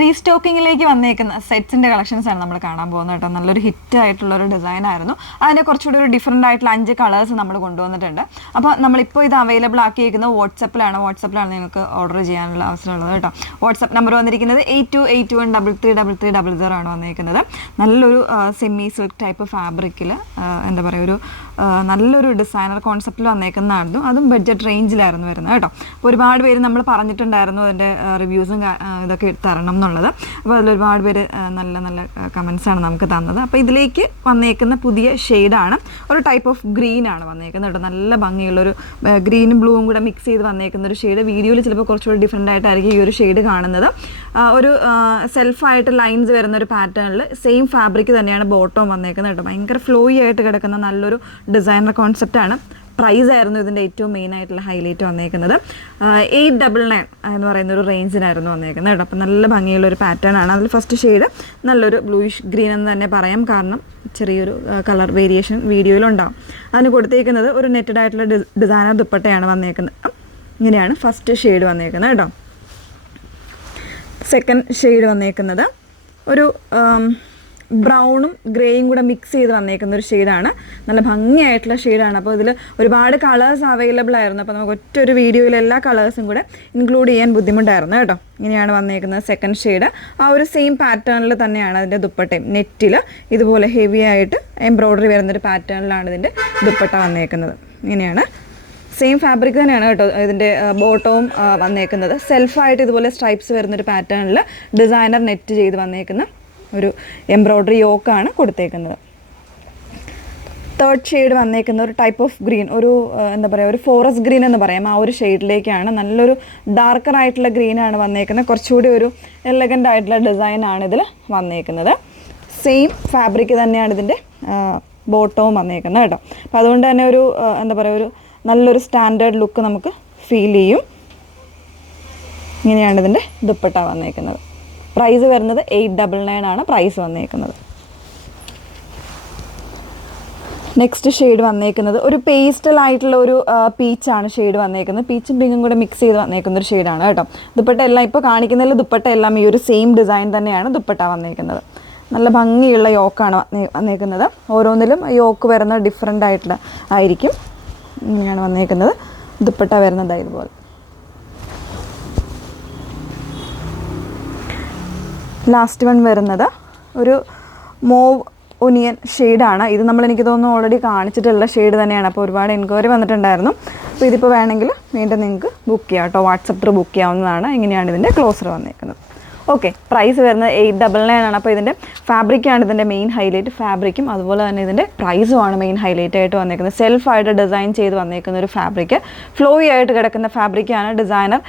റീസ്റ്റോക്കിങ്ങിലേക്ക് വന്നേക്കുന്ന സെറ്റ്സിൻ്റെ കളക്ഷൻസാണ് നമ്മൾ കാണാൻ പോകുന്നത് കേട്ടോ. നല്ലൊരു ഹിറ്റ് ആയിട്ടുള്ളൊരു ഡിസൈൻ ആയിരുന്നു. അതിനെ കുറച്ചുകൂടി ഒരു ഡിഫറെൻ്റ് ആയിട്ടുള്ള 5 കളേഴ്സ് നമ്മൾ കൊണ്ടുവന്നിട്ടുണ്ട്. അപ്പോൾ നമ്മളിപ്പോൾ ഇത് അവൈലബിൾ ആക്കിയിരിക്കുന്നത് വാട്സപ്പിലാണ് നിങ്ങൾക്ക് ഓർഡർ ചെയ്യാനുള്ള അവസരമുള്ളത് കേട്ടോ. വാട്സപ്പ് നമ്പർ വന്നിരിക്കുന്നത് 8281333300 ആണ് വന്നിരിക്കുന്നത്. നല്ലൊരു സെമി സിൽക്ക് ടൈപ്പ് ഫാബ്രിക്കിൽ എന്താ പറയുക, ഒരു നല്ലൊരു ഡിസൈനർ കോൺസെപ്റ്റിൽ വന്നേക്കുന്നതായിരുന്നു. അതും ബഡ്ജറ്റ് റേഞ്ചിലായിരുന്നു വരുന്നത് കേട്ടോ. അപ്പോൾ ഒരുപാട് പേര് നമ്മൾ പറഞ്ഞിട്ടുണ്ടായിരുന്നു അതിൻ്റെ റിവ്യൂസും ഇതൊക്കെ തരണം എന്നുള്ളത്. അപ്പോൾ അതിലൊരുപാട് പേര് നല്ല നല്ല കമൻസാണ് നമുക്ക് തന്നത്. അപ്പോൾ ഇതിലേക്ക് വന്നേക്കുന്ന പുതിയ ഷെയ്ഡാണ്, ഒരു ടൈപ്പ് ഓഫ് ഗ്രീനാണ് വന്നേക്കുന്നത് കേട്ടോ. നല്ല ഭംഗിയുള്ളൊരു ഗ്രീനും ബ്ലൂവും കൂടെ മിക്സ് ചെയ്ത് വന്നേക്കുന്ന ഒരു ഷെയ്ഡ്. വീഡിയോയിൽ ചിലപ്പോൾ കുറച്ചുകൂടി ഡിഫറെൻ്റ് ആയിട്ടായിരിക്കും ഈ ഒരു ഷെയ്ഡ് കാണുന്നത്. ഒരു സെൽഫായിട്ട് ലൈൻസ് വരുന്ന ഒരു പാറ്റേണിൽ സെയിം ഫാബ്രിക് തന്നെയാണ് ബോട്ടം വന്നേക്കുന്നത് കേട്ടോ. ഭയങ്കര ഫ്ലോയി ആയിട്ട് കിടക്കുന്ന നല്ലൊരു ഡിസൈനർ കോൺസെപ്റ്റാണ്. പ്രൈസ് ആയിരുന്നു ഇതിൻ്റെ ഏറ്റവും മെയിൻ ആയിട്ടുള്ള ഹൈലൈറ്റ് വന്നേക്കുന്നത്. 899 എന്ന് പറയുന്ന ഒരു റേഞ്ചിനായിരുന്നു വന്നേക്കുന്നത് കേട്ടോ. അപ്പോൾ നല്ല ഭംഗിയുള്ളൊരു പാറ്റേൺ ആണ്. അതിൽ ഫസ്റ്റ് ഷെയ്ഡ് നല്ലൊരു ബ്ലൂയിഷ് ഗ്രീൻ എന്ന് തന്നെ പറയാം, കാരണം ചെറിയൊരു കളർ വേരിയേഷൻ വീഡിയോയിലുണ്ടാകും. അതിന് കൊടുത്തേക്കുന്നത് ഒരു നെറ്റഡ് ആയിട്ടുള്ള ഡിസൈനർ ദുപ്പട്ടയാണ് വന്നേക്കുന്നത്. ഇങ്ങനെയാണ് ഫസ്റ്റ് ഷെയ്ഡ് വന്നേക്കുന്നത് കേട്ടോ. സെക്കൻഡ് ഷെയ്ഡ് വന്നേക്കുന്നത് ഒരു ബ്രൗണും ഗ്രേയും കൂടെ മിക്സ് ചെയ്ത് വന്നേക്കുന്ന ഒരു ഷെയ്ഡാണ്. നല്ല ഭംഗിയായിട്ടുള്ള ഷെയ്ഡാണ്. അപ്പോൾ ഇതിൽ ഒരുപാട് കളേഴ്സ് അവൈലബിൾ ആയിരുന്നു. അപ്പോൾ നമുക്ക് ഒറ്റൊരു വീഡിയോയിൽ എല്ലാ കളേഴ്സും കൂടെ ഇൻക്ലൂഡ് ചെയ്യാൻ ബുദ്ധിമുട്ടായിരുന്നു കേട്ടോ. ഇങ്ങനെയാണ് വന്നേക്കുന്നത് സെക്കൻഡ് ഷെയ്ഡ്. ആ ഒരു സെയിം പാറ്റേണിൽ തന്നെയാണ് അതിൻ്റെ ദുപ്പട്ടയും. നെറ്റിൽ ഇതുപോലെ ഹെവി ആയിട്ട് എംബ്രോയ്ഡറി വരുന്നൊരു പാറ്റേണിലാണ് ഇതിൻ്റെ ദുപ്പട്ട വന്നേക്കുന്നത്. ഇങ്ങനെയാണ് സെയിം ഫാബ്രിക് തന്നെയാണ് കേട്ടോ ഇതിൻ്റെ ബോട്ടവും വന്നേക്കുന്നത്. സെൽഫായിട്ട് ഇതുപോലെ സ്ട്രൈപ്സ് വരുന്നൊരു പാറ്റേണിൽ ഡിസൈനർ നെറ്റ് ചെയ്ത് വന്നേക്കുന്ന ഒരു എംബ്രോയ്ഡറി യോക്കാണ് കൊടുത്തേക്കുന്നത്. തേർഡ് ഷെയ്ഡ് വന്നേക്കുന്ന ഒരു ടൈപ്പ് ഓഫ് ഗ്രീൻ, ഒരു എന്താ പറയുക, ഒരു ഫോറസ്റ്റ് ഗ്രീൻ എന്ന് പറയാം. ആ ഒരു ഷെയ്ഡിലേക്കാണ് നല്ലൊരു ഡാർക്കർ ആയിട്ടുള്ള ഗ്രീനാണ് വന്നേക്കുന്നത്. കുറച്ചുകൂടി ഒരു എലഗൻ്റ് ആയിട്ടുള്ള ഡിസൈനാണ് ഇതിൽ വന്നേക്കുന്നത്. സെയിം ഫാബ്രിക് തന്നെയാണ് ഇതിൻ്റെ ബോട്ടവും വന്നേക്കുന്നത് കേട്ടോ. അപ്പോൾ അതുകൊണ്ട് തന്നെ ഒരു എന്താ പറയുക, ഒരു നല്ലൊരു സ്റ്റാൻഡേർഡ് ലുക്ക് നമുക്ക് ഫീൽ ചെയ്യും. ഇങ്ങനെയാണ് ഇതിൻ്റെ ദുപ്പട്ട വന്നേക്കുന്നത്. പ്രൈസ് വരുന്നത് 899 ആണ് പ്രൈസ് വന്നേക്കുന്നത്. നെക്സ്റ്റ് ഷെയ്ഡ് വന്നേക്കുന്നത് ഒരു പേസ്റ്റൽ ആയിട്ടുള്ള ഒരു പീച്ചാണ് ഷെയ്ഡ് വന്നേക്കുന്നത്. പീച്ചും പിങ്കും കൂടെ മിക്സ് ചെയ്ത് വന്നേക്കുന്ന ഒരു ഷെയ്ഡാണ് കേട്ടോ. ദുപ്പട്ട എല്ലാം ഇപ്പോൾ കാണിക്കുന്നതിൽ ദുപ്പട്ട എല്ലാം ഈ ഒരു സെയിം ഡിസൈൻ തന്നെയാണ് ദുപ്പട്ട വന്നേക്കുന്നത്. നല്ല ഭംഗിയുള്ള യോക്കാണ് വന്നേക്കുന്നത്. ഓരോന്നിലും യോക്ക് വരുന്ന ഡിഫറെൻ്റ് ആയിട്ടുള്ള ആയിരിക്കും. ഇങ്ങനെയാണ് വന്നേക്കുന്നത്. ദുപ്പട്ട വരുന്നത് ഇതുപോലെ. ലാസ്റ്റ് വൺ വരുന്നത് ഒരു മോവ് ഒനിയൻ ഷെയ്ഡാണ്. ഇത് എനിക്ക് തോന്നുന്നു ഓൾറെഡി കാണിച്ചിട്ടുള്ള ഷെയ്ഡ് തന്നെയാണ്. അപ്പോൾ ഒരുപാട് എൻക്വയറി വന്നിട്ടുണ്ടായിരുന്നു. അപ്പോൾ ഇതിപ്പോൾ വേണമെങ്കിൽ വീണ്ടും നിങ്ങൾക്ക് ബുക്ക് ചെയ്യാം കേട്ടോ. വാട്സപ്പ് ത്രൂ ബുക്ക് ചെയ്യാവുന്നതാണ്. ഇങ്ങനെയാണ് ഇതിൻ്റെ ക്ലോസർ വന്നേക്കുന്നത്. ഓക്കെ, പ്രൈസ് വരുന്നത് 899 ആണ്. അപ്പോൾ ഇതിൻ്റെ ഫാബ്രിക്കാണ് ഇതിൻ്റെ മെയിൻ ഹൈലൈറ്റ്. ഫാബ്രിക്കും അതുപോലെ തന്നെ ഇതിൻ്റെ പ്രൈസുമാണ് മെയിൻ ഹൈലൈറ്റ് ആയിട്ട് വന്നേക്കുന്നത്. സെൽഫായിട്ട് ഡിസൈൻ ചെയ്ത് വന്നേക്കുന്ന ഒരു ഫാബ്രിക്, ഫ്ലോയി ആയിട്ട് കിടക്കുന്ന ഫാബ്രിക്കാണ്. ഡിസൈനർ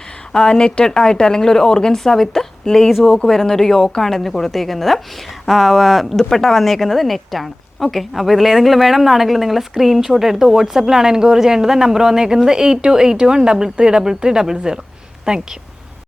നെറ്റഡ് ആയിട്ട് അല്ലെങ്കിൽ ഒരു ഓർഗൻസ വിത്ത് ലേസ് വർക്ക് വരുന്നൊരു യോക്കാണ് ഇതിന് കൊടുത്തേക്കുന്നത്. ദുപ്പട്ട വന്നേക്കുന്നത് നെറ്റാണ്. ഓക്കെ, അപ്പോൾ ഇതിലേതെങ്കിലും വേണം എന്നാണെങ്കിൽ നിങ്ങൾ സ്ക്രീൻഷോട്ട് എടുത്ത് വാട്സപ്പിലാണ് എൻക്വയറി ചെയ്യേണ്ടത്. നമ്പർ വന്നേക്കുന്നത് 8281333300. Thank you.